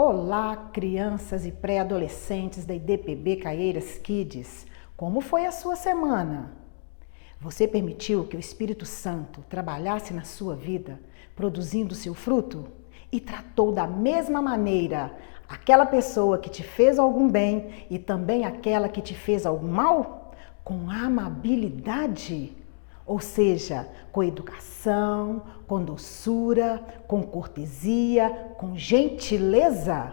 Olá, crianças e pré-adolescentes da IDPB Caieiras Kids. Como foi a sua semana? Você permitiu que o Espírito Santo trabalhasse na sua vida, produzindo seu fruto? E tratou da mesma maneira aquela pessoa que te fez algum bem e também aquela que te fez algum mal? Com amabilidade? Ou seja, com educação, com doçura, com cortesia, com gentileza,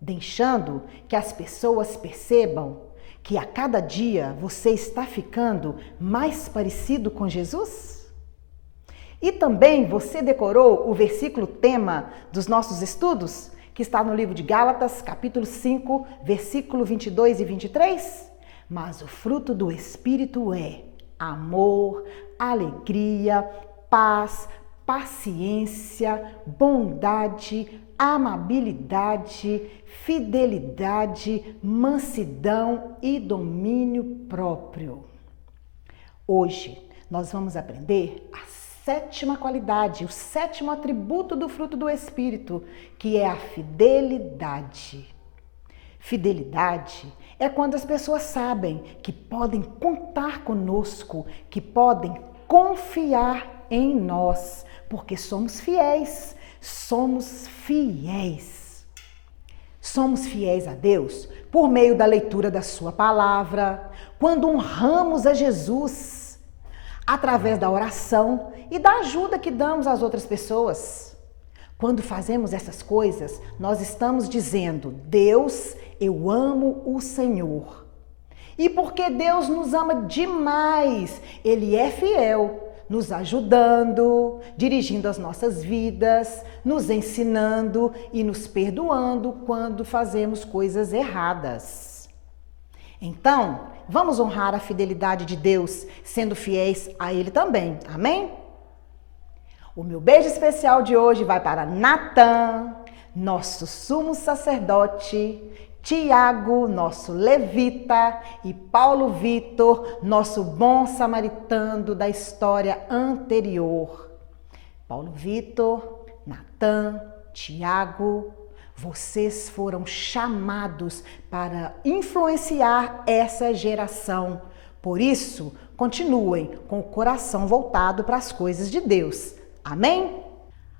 deixando que as pessoas percebam que a cada dia você está ficando mais parecido com Jesus? E também você decorou o versículo tema dos nossos estudos, que está no livro de Gálatas, capítulo 5, versículo 22 e 23? Mas o fruto do Espírito é amor, alegria, paz, paciência, bondade, amabilidade, fidelidade, mansidão e domínio próprio. Hoje nós vamos aprender a sétima qualidade, o sétimo atributo do fruto do Espírito, que é a fidelidade. Fidelidade é quando as pessoas sabem que podem contar conosco, que podem confiar em nós, porque somos fiéis, somos fiéis. Somos fiéis a Deus por meio da leitura da sua palavra, quando honramos a Jesus, através da oração e da ajuda que damos às outras pessoas. Quando fazemos essas coisas, nós estamos dizendo: Deus, eu amo o Senhor. E porque Deus nos ama demais, Ele é fiel, nos ajudando, dirigindo as nossas vidas, nos ensinando e nos perdoando quando fazemos coisas erradas. Então, vamos honrar a fidelidade de Deus, sendo fiéis a Ele também. Amém? O meu beijo especial de hoje vai para Natan, nosso sumo sacerdote, Tiago, nosso levita, e Paulo Vitor, nosso bom samaritano da história anterior. Paulo Vitor, Natan, Tiago, vocês foram chamados para influenciar essa geração. Por isso, continuem com o coração voltado para as coisas de Deus. Amém?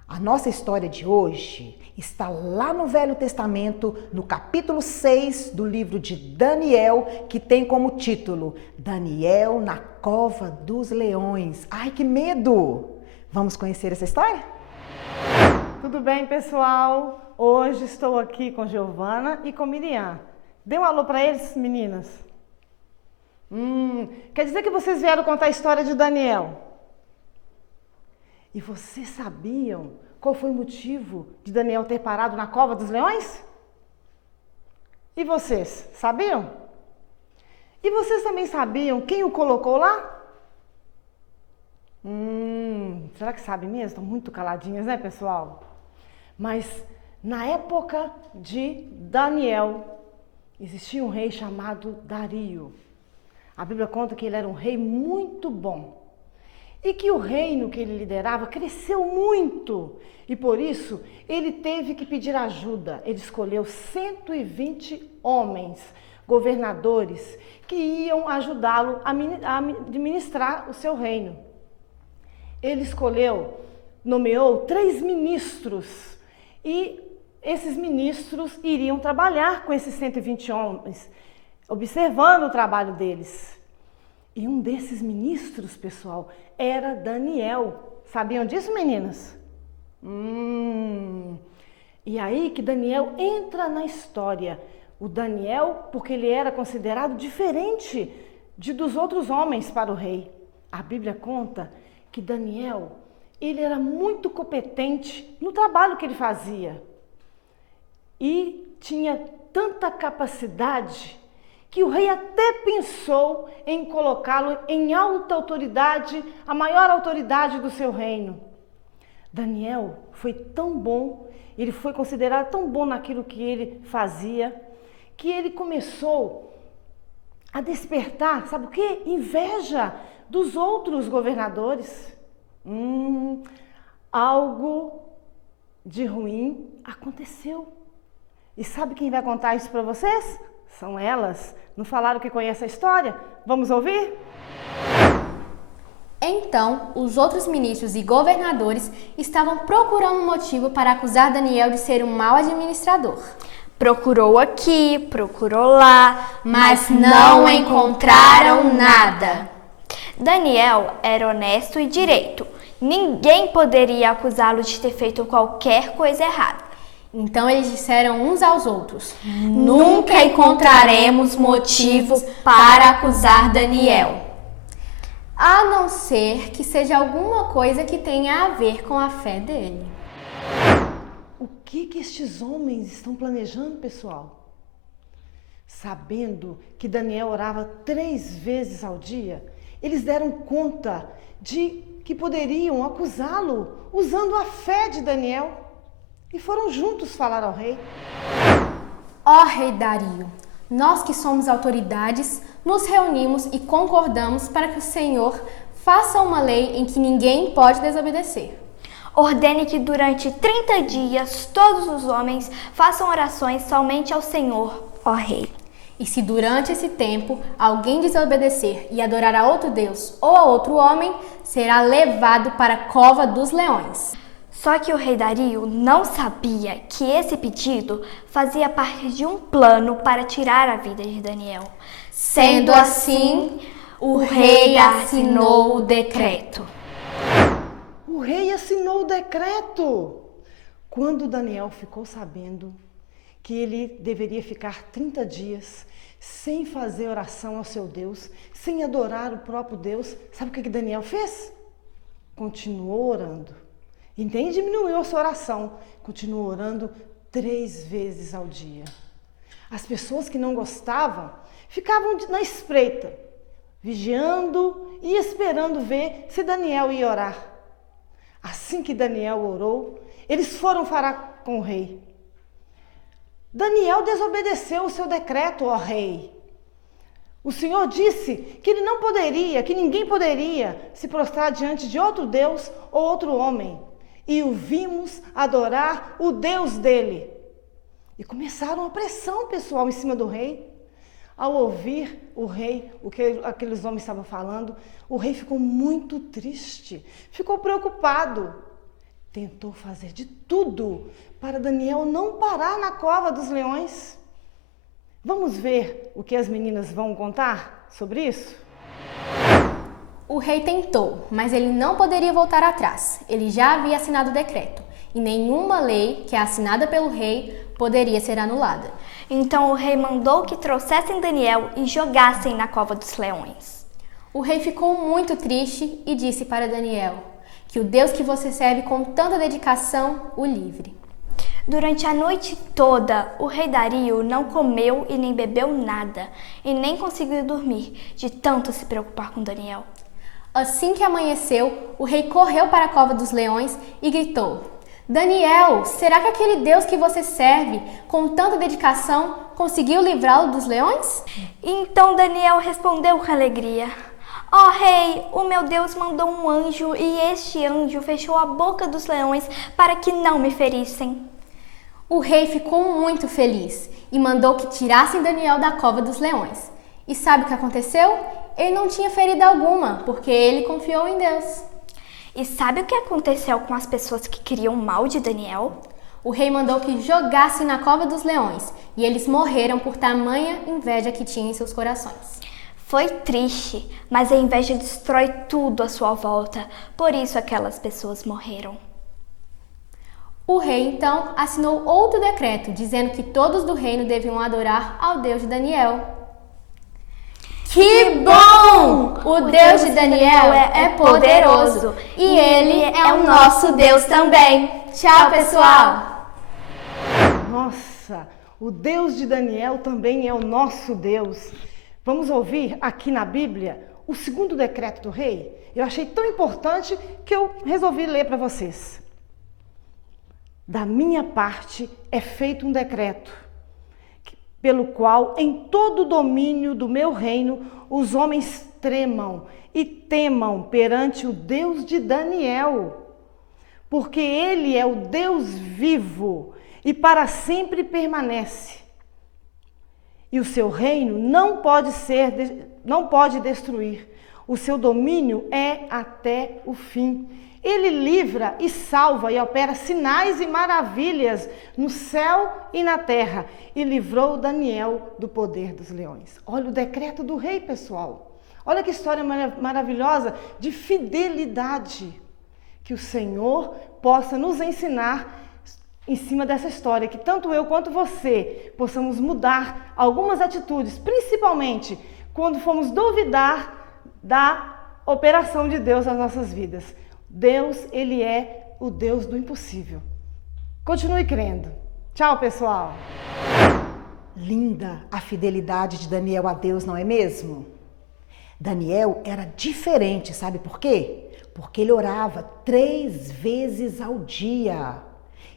A nossa história de hoje está lá no Velho Testamento, no capítulo 6 do livro de Daniel, que tem como título Daniel na Cova dos Leões. Ai, que medo! Vamos conhecer essa história? Tudo bem, pessoal? Hoje estou aqui com Giovana e com Miriam. Dê um alô para eles, meninas. Quer dizer que vocês vieram contar a história de Daniel. E vocês sabiam qual foi o motivo de Daniel ter parado na cova dos leões? E vocês, sabiam? E vocês também sabiam quem o colocou lá? Será que sabem mesmo? Estão muito caladinhas, né, pessoal? Mas na época de Daniel, existia um rei chamado Dario. A Bíblia conta que ele era um rei muito bom. E que o reino que ele liderava cresceu muito. E por isso, ele teve que pedir ajuda. Ele escolheu 120 homens, governadores, que iam ajudá-lo a administrar o seu reino. Ele nomeou 3 ministros. E esses ministros iriam trabalhar com esses 120 homens, observando o trabalho deles. E um desses ministros, pessoal, era Daniel. Sabiam disso, meninas? E aí que Daniel entra na história. O Daniel, porque ele era considerado diferente dos outros homens para o rei. A Bíblia conta que Daniel, ele era muito competente no trabalho que ele fazia. E tinha tanta capacidade que o rei até pensou em colocá-lo em alta autoridade, a maior autoridade do seu reino. Daniel foi tão bom, ele foi considerado tão bom naquilo que ele fazia, que ele começou a despertar, sabe o quê? Inveja dos outros governadores. Algo de ruim aconteceu. E sabe quem vai contar isso para vocês? São elas. Não falaram que conhece a história? Vamos ouvir? Então, os outros ministros e governadores estavam procurando um motivo para acusar Daniel de ser um mau administrador. Procurou aqui, procurou lá, mas não encontraram nada. Daniel era honesto e direito. Ninguém poderia acusá-lo de ter feito qualquer coisa errada. Então eles disseram uns aos outros: Nunca encontraremos motivo para acusar Daniel. A não ser que seja alguma coisa que tenha a ver com a fé dele. O que estes homens estão planejando, pessoal? Sabendo que Daniel orava 3 vezes ao dia, eles deram conta de que poderiam acusá-lo usando a fé de Daniel e foram juntos falar ao rei. Ó rei Dario, nós que somos autoridades, nos reunimos e concordamos para que o Senhor faça uma lei em que ninguém pode desobedecer. Ordene que durante 30 dias todos os homens façam orações somente ao Senhor, ó rei. E se durante esse tempo alguém desobedecer e adorar a outro Deus ou a outro homem, será levado para a cova dos leões. Só que o rei Dario não sabia que esse pedido fazia parte de um plano para tirar a vida de Daniel. Sendo assim, o rei assinou o decreto. O rei assinou o decreto. Quando Daniel ficou sabendo que ele deveria ficar 30 dias sem fazer oração ao seu Deus, sem adorar o próprio Deus, sabe o que Daniel fez? Continuou orando. E nem diminuiu a sua oração, continuou orando 3 vezes ao dia. As pessoas que não gostavam ficavam na espreita, vigiando e esperando ver se Daniel ia orar. Assim que Daniel orou, eles foram falar com o rei. Daniel desobedeceu o seu decreto, ó rei. O Senhor disse que ele não poderia, que ninguém poderia se prostrar diante de outro Deus ou outro homem. E o vimos adorar o Deus dele. E começaram a pressão pessoal em cima do rei. Ao ouvir o rei, o que aqueles homens estavam falando, o rei ficou muito triste, ficou preocupado. Tentou fazer de tudo para Daniel não parar na cova dos leões. Vamos ver o que as meninas vão contar sobre isso? O rei tentou, mas ele não poderia voltar atrás. Ele já havia assinado o decreto, e nenhuma lei que é assinada pelo rei poderia ser anulada. Então o rei mandou que trouxessem Daniel e jogassem na cova dos leões. O rei ficou muito triste e disse para Daniel que o Deus que você serve com tanta dedicação o livre. Durante a noite toda, o rei Dario não comeu e nem bebeu nada, e nem conseguiu dormir, de tanto se preocupar com Daniel. Assim que amanheceu, o rei correu para a cova dos leões e gritou: Daniel, será que aquele Deus que você serve com tanta dedicação conseguiu livrá-lo dos leões? Então Daniel respondeu com alegria: Ó rei, o meu Deus mandou um anjo e este anjo fechou a boca dos leões para que não me ferissem. O rei ficou muito feliz e mandou que tirassem Daniel da cova dos leões. E sabe o que aconteceu? Ele não tinha ferida alguma, porque ele confiou em Deus. E sabe o que aconteceu com as pessoas que queriam mal de Daniel? O rei mandou que jogassem na cova dos leões, e eles morreram por tamanha inveja que tinham em seus corações. Foi triste, mas a inveja destrói tudo à sua volta, por isso aquelas pessoas morreram. O rei, então, assinou outro decreto, dizendo que todos do reino deviam adorar ao Deus de Daniel. Que bom! O Deus de Daniel é poderoso e Ele é o nosso Deus também. Tchau, pessoal! Nossa, o Deus de Daniel também é o nosso Deus. Vamos ouvir aqui na Bíblia o segundo decreto do rei? Eu achei tão importante que eu resolvi ler para vocês. Da minha parte é feito um decreto, pelo qual em todo o domínio do meu reino os homens tremam e temam perante o Deus de Daniel, porque ele é o Deus vivo e para sempre permanece. E o seu reino não pode destruir. O seu domínio é até o fim. Ele livra e salva e opera sinais e maravilhas no céu e na terra. E livrou Daniel do poder dos leões. Olha o decreto do rei, pessoal. Olha que história maravilhosa de fidelidade. Que o Senhor possa nos ensinar em cima dessa história, que tanto eu quanto você possamos mudar algumas atitudes, principalmente quando formos duvidar da operação de Deus nas nossas vidas. Deus, Ele é o Deus do impossível. Continue crendo. Tchau, pessoal! Linda a fidelidade de Daniel a Deus, não é mesmo? Daniel era diferente, sabe por quê? Porque ele orava 3 vezes ao dia.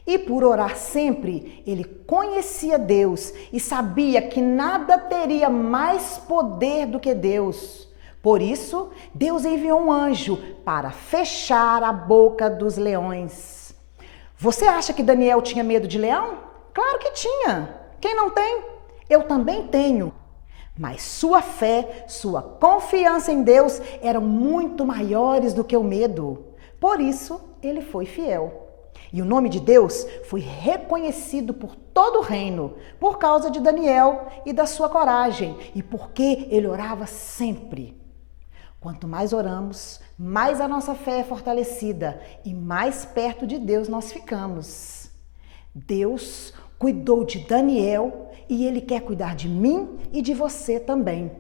E por orar sempre, ele conhecia Deus e sabia que nada teria mais poder do que Deus. Por isso, Deus enviou um anjo para fechar a boca dos leões. Você acha que Daniel tinha medo de leão? Claro que tinha. Quem não tem? Eu também tenho. Mas sua fé, sua confiança em Deus eram muito maiores do que o medo. Por isso, ele foi fiel. E o nome de Deus foi reconhecido por todo o reino, por causa de Daniel e da sua coragem, e porque ele orava sempre. Quanto mais oramos, mais a nossa fé é fortalecida e mais perto de Deus nós ficamos. Deus cuidou de Daniel e Ele quer cuidar de mim e de você também.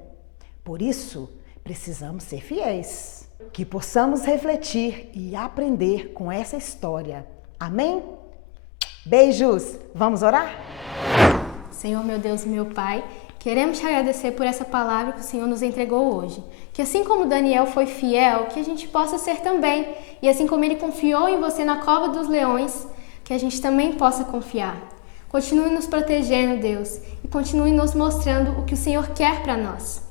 Por isso, precisamos ser fiéis. Que possamos refletir e aprender com essa história. Amém? Beijos! Vamos orar? Senhor, meu Deus e meu Pai, queremos te agradecer por essa palavra que o Senhor nos entregou hoje. Que assim como Daniel foi fiel, que a gente possa ser também. E assim como ele confiou em você na cova dos leões, que a gente também possa confiar. Continue nos protegendo, Deus, e continue nos mostrando o que o Senhor quer para nós.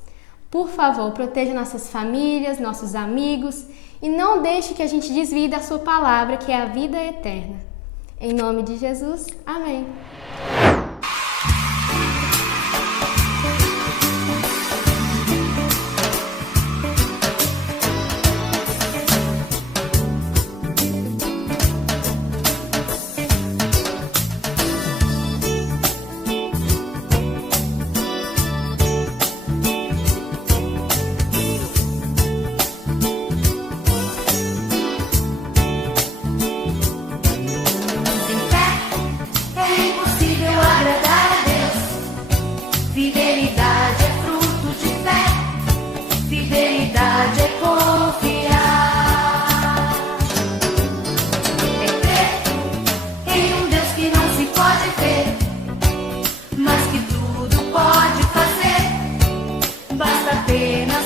Por favor, proteja nossas famílias, nossos amigos, e não deixe que a gente desvie da sua palavra, que é a vida eterna. Em nome de Jesus, amém. Fidelidade é fruto de fé, fidelidade é confiar, é crer em um Deus que não se pode ver, mas que tudo pode fazer, basta apenas